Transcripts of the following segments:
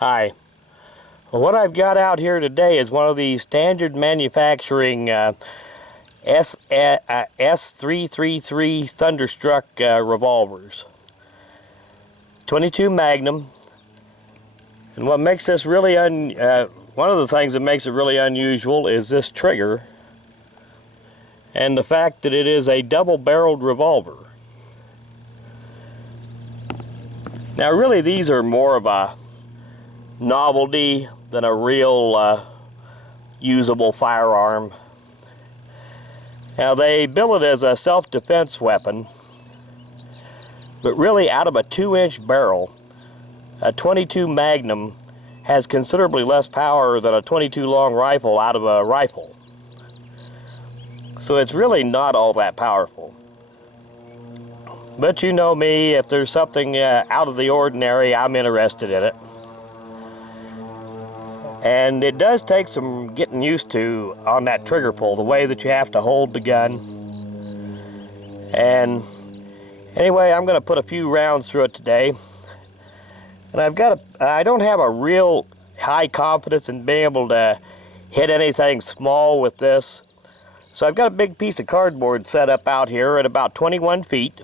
Hi. Well, what I've got out here today is one of these standard manufacturing S333 Thunderstruck revolvers. 22 Magnum. And what makes this really one of the things that makes it really unusual is this trigger and the fact that it is a double-barreled revolver. Now really these are more of a novelty than a real usable firearm. Now they bill it as a self-defense weapon, but really out of a 2-inch barrel, a 22 Magnum has considerably less power than a 22 long rifle out of a rifle. So it's really not all that powerful. But you know me, if there's something out of the ordinary, I'm interested in it. And it does take some getting used to on that trigger pull, the way that you have to hold the gun. And anyway, I'm going to put a few rounds through it today. And I don't have a real high confidence in being able to hit anything small with this. So I've got a big piece of cardboard set up out here at about 21 feet,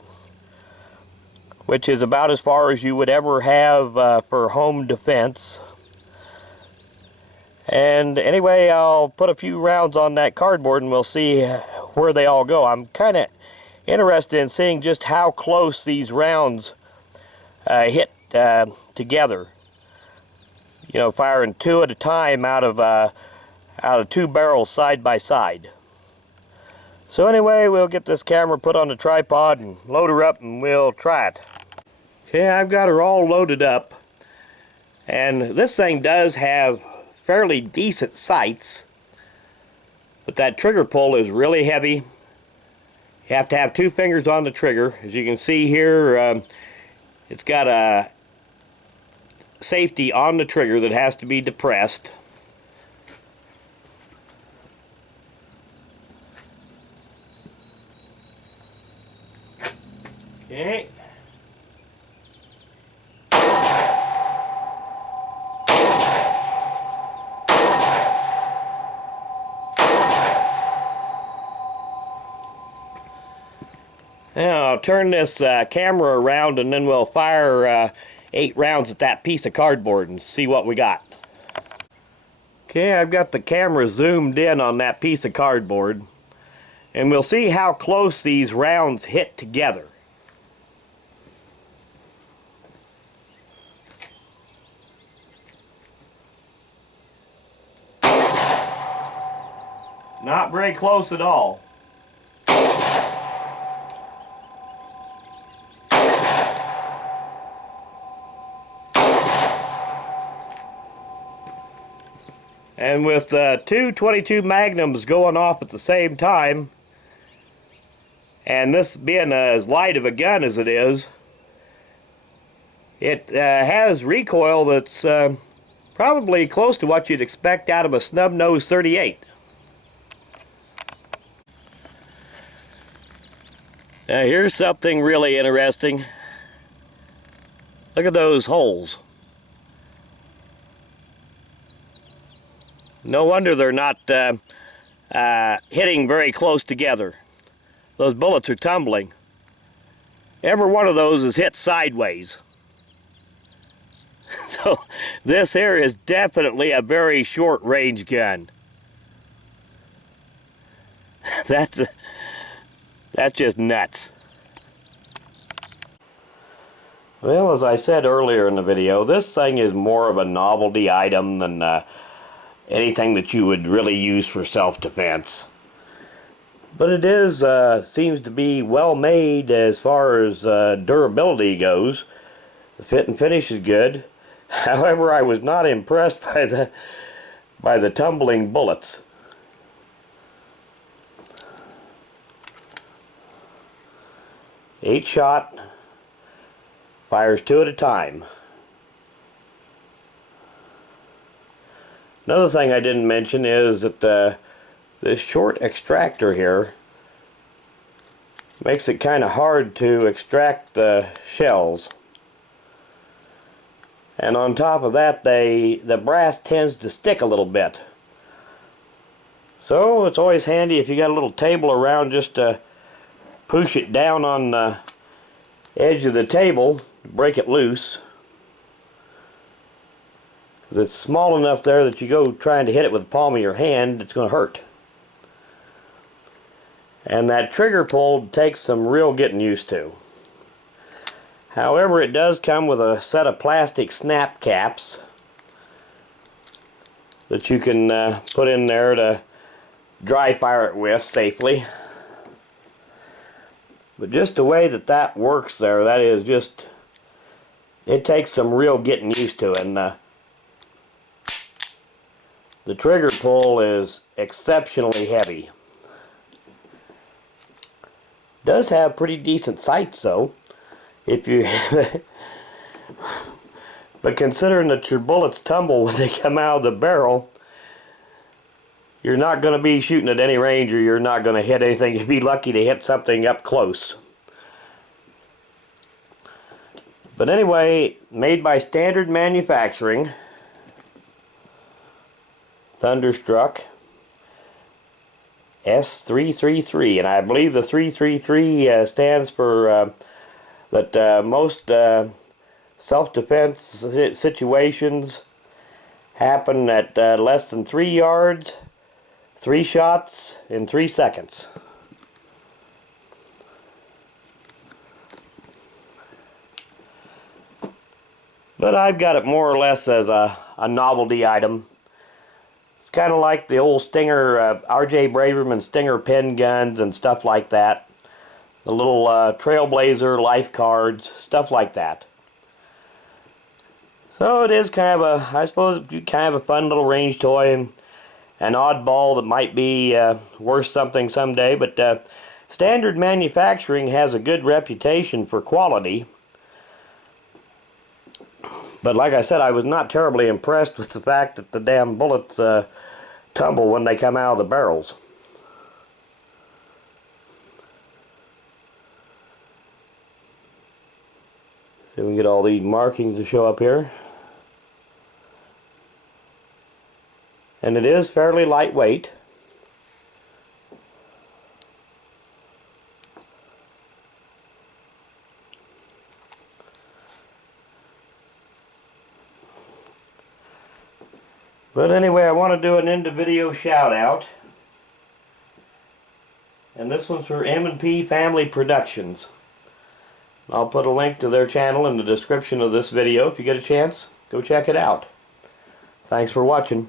which is about as far as you would ever have for home defense. And anyway, I'll put a few rounds on that cardboard and we'll see where they all go. I'm kind of interested in seeing just how close these rounds hit together. You know, firing 2 at a time out of 2 barrels side by side. So anyway, we'll get this camera put on the tripod and load her up and we'll try it. Okay, I've got her all loaded up. And this thing does have fairly decent sights, but that trigger pull is really heavy. You have to have 2 fingers on the trigger. As you can see here, it's got a safety on the trigger that has to be depressed. Okay. Now I'll turn this camera around and then we'll fire 8 rounds at that piece of cardboard and see what we got. Okay, I've got the camera zoomed in on that piece of cardboard and we'll see how close these rounds hit together. Not very close at all. And with 2 22 Magnums going off at the same time, and this being as light of a gun as it is, it has recoil that's probably close to what you'd expect out of a snub-nose 38. Now here's something really interesting. Look at those holes. No wonder they're not hitting very close together. Those bullets are tumbling. Every one of those is hit sideways. So this here is definitely a very short range gun. That's just nuts. Well, as I said earlier in the video, this thing is more of a novelty item than anything that you would really use for self-defense. But it is seems to be well made as far as durability goes. The fit and finish is good. However, I was not impressed by the tumbling bullets. Each shot fires 2 at a time. Another thing I didn't mention is that this short extractor here makes it kind of hard to extract the shells. And on top of that, the brass tends to stick a little bit. So it's always handy if you got a little table around, just to push it down on the edge of the table, break it loose. It's small enough there that you go trying to hit it with the palm of your hand, it's going to hurt. And that trigger pull takes some real getting used to. However, it does come with a set of plastic snap caps that you can put in there to dry fire it with safely. But just the way that works there, that is just, it takes some real getting used to. And the trigger pull is exceptionally heavy. Does have pretty decent sights though, if you but considering that your bullets tumble when they come out of the barrel, you're not going to be shooting at any range, or you're not going to hit anything. You'd be lucky to hit something up close. But anyway, made by Standard Manufacturing, Thunderstruck S333, and I believe the 333 stands for that most self-defense situations happen at less than 3 yards, 3 shots in 3 seconds. But I've got it more or less as a novelty item. It's kind of like the old Stinger, R.J. Braverman Stinger pen guns and stuff like that. The little Trailblazer life cards, stuff like that. So it is kind of a, I suppose, kind of a fun little range toy, and an oddball that might be worth something someday. But Standard Manufacturing has a good reputation for quality. But like I said, I was not terribly impressed with the fact that the damn bullets tumble when they come out of the barrels. So we can get all these markings to show up here. And it is fairly lightweight. But anyway, I want to do an end of video shout out. And this one's for M&P Family Productions. I'll put a link to their channel in the description of this video. If you get a chance, go check it out. Thanks for watching.